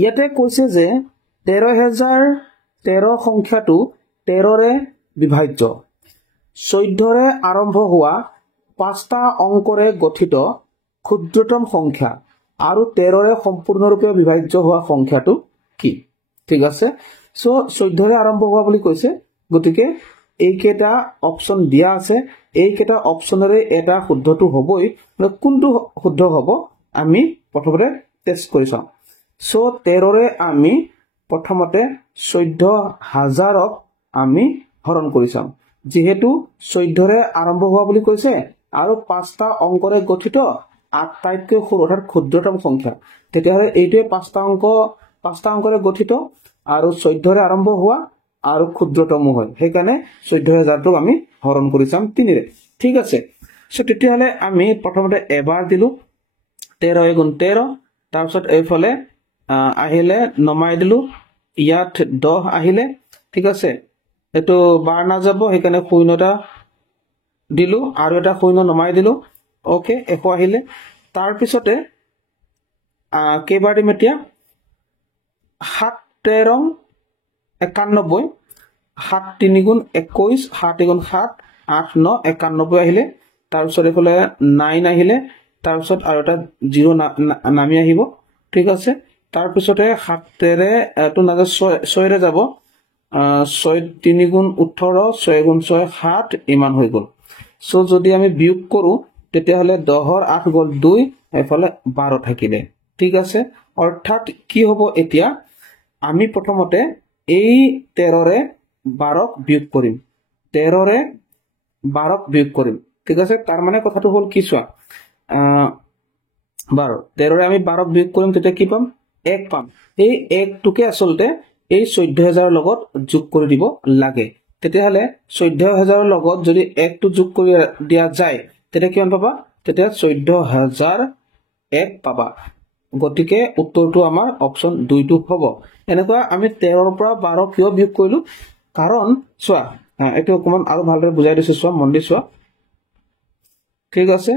ইয়াতে কৈছে যে 13,013 সংখ্যাটো 13ৰে বিভাজ্য 14ৰে আৰম্ভ হোৱা 5টা অংকৰে গঠিত ক্ষুদ্ৰতম সংখ্যা আৰু 13ৰে সম্পূৰ্ণৰূপে বিভাজ্য হোৱা সংখ্যাটো কি ঠিক আছে সো 14ৰে আৰম্ভ হোৱা বুলি কৈছে গতিকে এইকেটা অপচন দিয়া আছে এইকেটা অপচনৰে এটা শুদ্ধটো হ'বই কোনটো শুদ্ধ হ'ব আমি প্ৰথমতে টেষ্ট কৰি চাম সো 13ৰে আমি প্ৰথমতে 14,000ক আমি হৰণ কৰি চাম যেহেতু 14ৰে আৰম্ভ হোৱা বুলি কৈছে আৰু 5টা অংকৰে গঠিত আটাইতকৈ সৰু অৰ্থাৎ ক্ষুদ্ৰতম সংখ্যা তেতিয়াহ'লে এইটোৱে 5টা অংকৰে গঠিত আৰু 14ৰে আৰম্ভ হোৱা আৰু ক্ষুদ্ৰতম হয় সেইকাৰণে 14,000ক আমি হৰণ কৰি চাম 3ৰে ঠিক আছে সো তেতিয়াহ'লে আমি প্ৰথমতে এবাৰ দিলো 13 × 13 তাৰ পিছত এইফালে আহিলে নমাই দিলো ইয়াত 10 আহিলে ঠিক আছে এটো বাৰ না যাব সেইকাৰণে শূন্যটা দিলো আৰু এটা শূন্য নমাই দিলো ওকে 100 আহিলে তাৰ পিছতে কেইবাৰ দিম এতিয়া 7 13 91 7 3 × 21 7 × 7 8 9 91 আহিলে তাৰ পিছত এফালে 9 আহিলে তাৰ পিছত আৰু এটা 0 নামি আহিব ঠিক আছে তাৰ পিছতে 7 ৰে এটো না 6 ৰে যাব 6 3 × 18 6 × 6 7 ইমান হৈ গল সো যদি আমি বিয়োগ কৰো তেতিয়াহলে 10ৰ 8 গল 2 এফালে 12 থাকিলে ঠিক আছে অৰ্থাৎ কি হ'ব এতিয়া আমি প্ৰথমতে এই 13ৰে 12ক বিয়োগ কৰিম 13ৰে 12ক বিয়োগ কৰিম ঠিক আছে তাৰ মানে কথাটো হল কি চোৱা 12 13ৰে আমি 12ক বিয়োগ কৰিম তেতিয়া কি পাম 1 পাম এই 1 টুকে আসলতে এই 14,000ৰ লগত যোগ কৰি দিব লাগে তেতিয়াহলে 14,000ৰ লগত যদি 1 টো যোগ কৰি দিয়া যায় তেতিয়া কিমান পাবা তেতিয়া 14,001 পাবা গতিকে উত্তৰটো আমাৰ অপচন 2 টো হ'ব এনেকুৱা আমি 13ৰ পৰা 12 কিয় বিয়োগ কৰিলো কাৰণ চোৱা এটো অকমান আৰু ভালদৰে বুজাই দিছো চোৱা মন দি চোৱা ঠিক আছে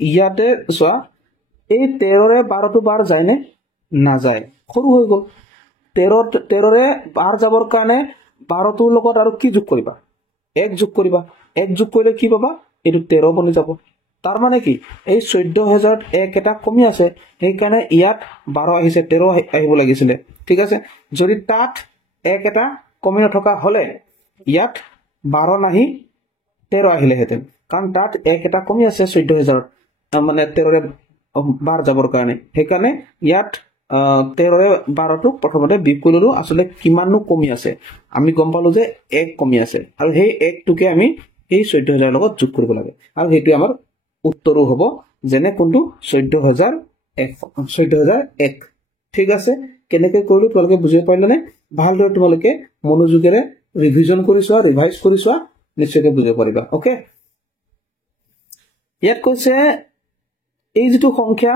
ইয়াতে চোৱা এই 13ৰে 12 টো বাৰ যায় নে না যায় সৰু হৈ গল 13ৰে বাৰ যাবৰ কাৰণে 12 টোৰ লগত আৰু কি যোগ কৰিবা 1 যোগ কৰিবা 1 যোগ কৰিলে কি পাবা এটো 13 বনি যাব তাৰ মানে কি এই 14,000 1 এটা কমি আছে সেই কাৰণে ইয়াত 12 আহিছে 13 আহিব লাগিছিল ঠিক আছে যদি তাত 1 এটা কমি নথকা হলে ইয়াত 12 নাহি 13 আহিলে হেতেন কাৰণ তাত 1 এটা কমি আছে 14,000 মানে 13ৰে বাৰ যাবৰ কাৰণে সেই কাৰণে ইয়াত 13ৰে 12 টো প্ৰথমতে বিয়োগ কৰিলো আসলে কিমাননো কমি আছে আমি গম পালো যে 1 কমি আছে আৰু সেই 1 টুকে আমি এই 14,000 লগত যোগ কৰিব লাগে আৰু হেতু আমাৰ উত্তৰো হ'ব যেনে কোনটো 14,001 ঠিক আছে কেনেকৈ কৰিলো তোমালোকে বুজিব পাৰিলানে ভালদৰে তোমালোকে মনোযোগেৰে ৰিভিজন কৰিছোৱা ৰিভাইজ কৰিছোৱা নিশ্চয়কৈ বুজিব পাৰিবা ওকে ইয়াত কৈছে এই যেটো সংখ্যা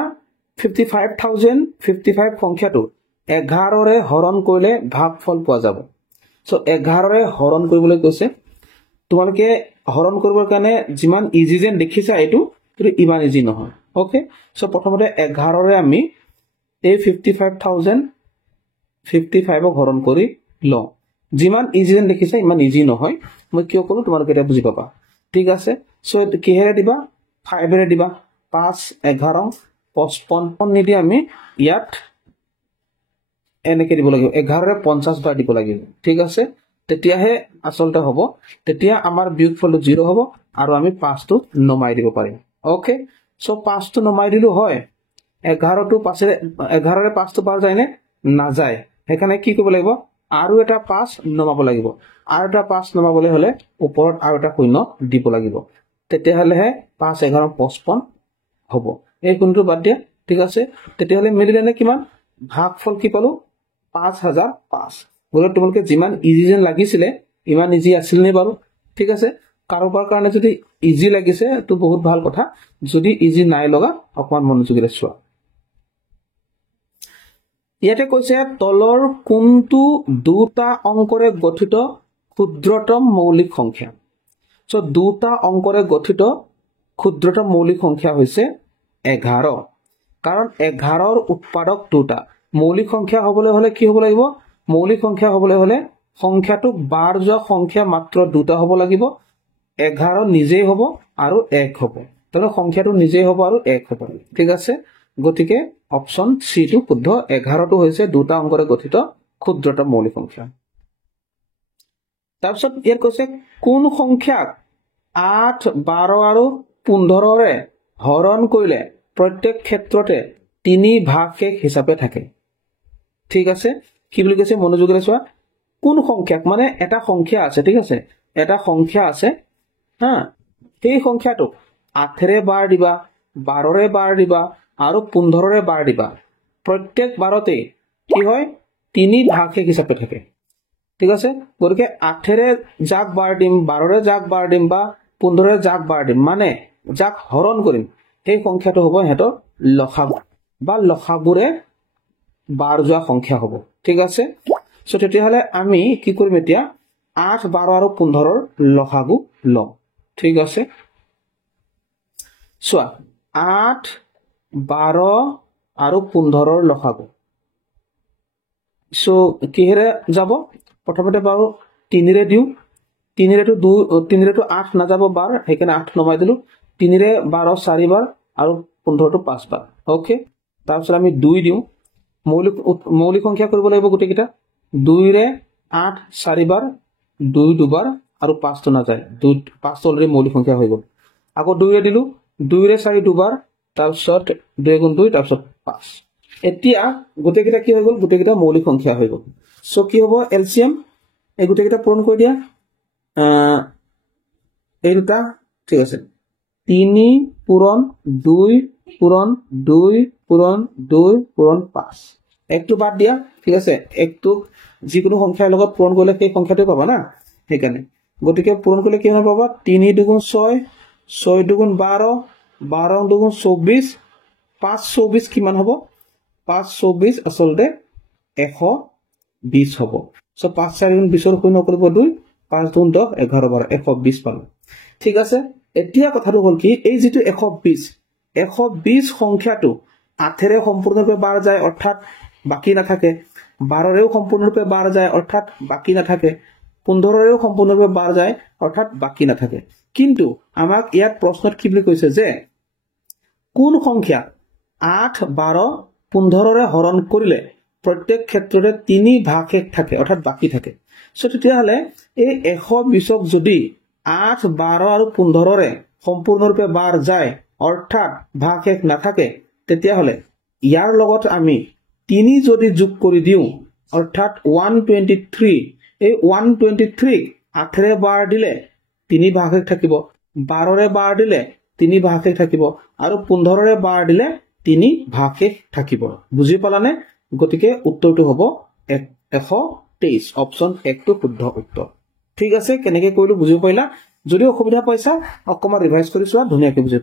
55,055 সংখ্যাটো 11ৰে হৰণ কৰিলে ভাগফল পোৱা যাব সো 11ৰে হৰণ কৰিবলৈ কৈছে তোমালোকে হৰণ কৰিবৰ কাৰণে যিমান ইজি যেন দেখিছা এটো কিন্তু ইমান ইজি নহয় ওকে সো প্ৰথমতে 11ৰে আমি এই 55,055ক হৰণ কৰি লওঁ যিমান ইজি যেন দেখিছা ইমান ইজি নহয় মই কিয় কলো তোমালোকে এটা বুজি পাবা ঠিক আছে সো কিহেৰে দিবা 5 ৰে দিবা 5 11 55 নিদি আমি ইয়াত এনেকে দিব লাগিব 11ৰে 50 বাৰ দিব লাগিব ঠিক আছে তেতিয়াহে আসলতে হ'ব তেতিয়া আমাৰ বিয়োগফলটো 0 হ'ব আৰু আমি 5 টো নমাই দিব পাৰিম ওকে সো 5 টো নমাই দিলো হয় 11 টো 11ৰে 5 টো বাৰ যায় নে না যায় হেকানে কি কৰিব লাগিব আৰু এটা 5 নমাব লাগিব আৰু এটা 5 নমাবলৈ হলে ওপৰত আৰু এটা শূন্য দিব লাগিব তেতিয়াহলেহে 5 11 55 হ'ব এই কোনটো বাদ দিয়া ঠিক আছে তেতিয়াহলে মিলিলে নে কিমান ভাগফল কি পালো 5,005 বলে তোমালোকে যিমান ইজি যেন লাগিছিলে ইমান ইজি আছিল নে বাৰু ঠিক আছে কাৰোবাৰ কাৰণে যদি ইজি লাগিছে তো বহুত ভাল কথা যদি ইজি নাই লগা অকমান মনোযোগেৰে চোৱা ইয়াতে কৈছে তলৰ কোনটো দুটা অংকৰে গঠিত ক্ষুদ্ৰতম মৌলিক সংখ্যা সো দুটা অংকৰে গঠিত ক্ষুদ্ৰতম মৌলিক সংখ্যা হৈছে 11 কাৰণ 11ৰ উৎপাদক দুটা মৌলিক সংখ্যা হবলৈ হলে কি হব লাগিব মৌলিক সংখ্যা হবলৈ হলে সংখ্যাটো বাৰ যোৱা সংখ্যা মাত্ৰ দুটা হ'ব লাগিব 11 নিজেই হ'ব আৰু 1 হ'ব তাহলে সংখ্যাটো নিজেই হ'ব আৰু 1 হ'ব ঠিক আছে গতিকে অপচন সি টো শুদ্ধ 11 টো হৈছে দুটা অংকৰে গঠিত ক্ষুদ্ৰতম মৌলিক সংখ্যা তাৰপিছত ইয়াত কৈছে কোন সংখ্যাক 8 12 আৰু 15 ৰে হৰণ কৰিলে প্ৰত্যেক ক্ষেত্ৰতে 3 ভাগ শেষ হিচাপে থাকে ঠিক আছে কি বুলি কৈছে মনোযোগৰে চোৱা কোন সংখ্যাক মানে এটা সংখ্যা আছে ঠিক আছে এটা সংখ্যা আছে হা এই সংখ্যাটো 8 ৰে বাৰ দিবা 12 ৰে বাৰ দিবা আৰু 15 ৰে বাৰ দিবা প্ৰত্যেক বাৰতে কি হয় 3 ভাগ শেষ হিচাপে থাকে ঠিক আছে গতিকে 8 ৰে যাক বাৰ দিম 12 ৰে যাক বাৰ দিম বা 15 ৰে যাক বাৰ দিম মানে যাক হৰণ কৰিম সেই সংখ্যাটো হ'ব হেতৰ লসাগু বা লসাগুৰে বাৰ যোৱা সংখ্যা হ'ব ঠিক আছে সো তেতিয়াহলে আমি কি কৰিম এতিয়া 8 12 আৰু 15 ৰ লসাগু লম ঠিক আছে চোৱা 8 12 আৰু 15 ৰ লসাগু সো কিহেৰে যাব প্ৰথমতে বাৰু 3 ৰে দিও 3 ৰেটো 8 না যাব বাৰ হেকানে 8 নমাই দিলো 3 ৰে 12 4 বাৰ আৰু 15 টো 5 বাৰ ওকে তাৰপিছত আমি 2 দিও মৌলিক সংখ্যা কৰিব লাগিব গুটি কিটা 2 ৰে 8 4 বাৰ 2 দুবাৰ আৰু 5 টো না যায় 2 5 টো অলৰেডি মৌলিক সংখ্যা হৈ গল আকৌ 2 ৰে দিলো 2 ৰে 4 দুবাৰ তাৰপিছত 2 গুণ 2 তাৰপিছত 5 এতিয়া গুটি কিটা কি হৈ গল গুটি কিটা মৌলিক সংখ্যা হৈ গল সো কি হ'ব এলসিএম এই গুটি কিটা পূৰণ কৰি দিয়া এই দুটা ঠিক আছে 3 পূৰণ 2 পূৰণ 2 পূৰণ 2 পূৰণ 5 একটো বাদ দিয়া ঠিক আছে একটো যিকোনো সংখ্যাৰ লগত পূৰণ কৰিলে সেই সংখ্যাটো পাবা না হেকানে গতিকে পূৰণ কৰিলে কি হ'ব পাবা 3 দুগুণ 6 6 দুগুণ 12 12 দুগুণ 24 5 24 কিমান হ'ব 5 24 আসলতে 120 হ'ব সো 5 4 গুণ 20 ৰ শূন্য কৰিব 2 5 দুগুণ 10 11 12 120 পালো ঠিক আছে এতিয়া কথাটো হ'ল কি এই যেটো 120 সংখ্যাটো 8 ৰে সম্পূৰ্ণৰূপে বাৰ যায় অৰ্থাৎ বাকি নাথাকে 12 ৰেও সম্পূৰ্ণৰূপে বাৰ যায় অৰ্থাৎ বাকি নাথাকে 15 ৰেও সম্পূৰ্ণৰূপে বাৰ যায় অৰ্থাৎ বাকি নাথাকে কিন্তু আমাক ইয়াত প্ৰশ্নত কি বুলি কৈছে যে কোন সংখ্যা 8 12 15 ৰে হৰণ কৰিলে প্ৰত্যেক ক্ষেত্ৰতে 3 ভাগ শেষ থাকে অৰ্থাৎ বাকি থাকে সো তেতিয়াহলে এই 120ক যদি 8 12 আৰু 15 ৰে সম্পূৰ্ণৰূপে বাৰ যায় অৰ্থাৎ ভাগ শেষ নাথাকে তেতিয়াহলে ইয়াৰ লগত আমি 3 যদি যোগ কৰি দিও অৰ্থাৎ 123 এই 123 8 ৰে বাৰ দিলে 3 ভাগ শেষ থাকিব 12 ৰে বাৰ দিলে 3 ভাগ শেষ থাকিব আৰু 15 ৰে বাৰ দিলে 3 ভাগ শেষ থাকিব বুজি পালানে গতিকে উত্তৰটো হ'ব 123 অপচন 1 টো শুদ্ধ উত্তৰ ঠিক আছে কেনেকৈ কৰিলো বুজি পাইলা যদি অসুবিধা পাইছা অকমান ৰিভাইজ কৰি চোৱা ধুনীয়াকৈ বুজি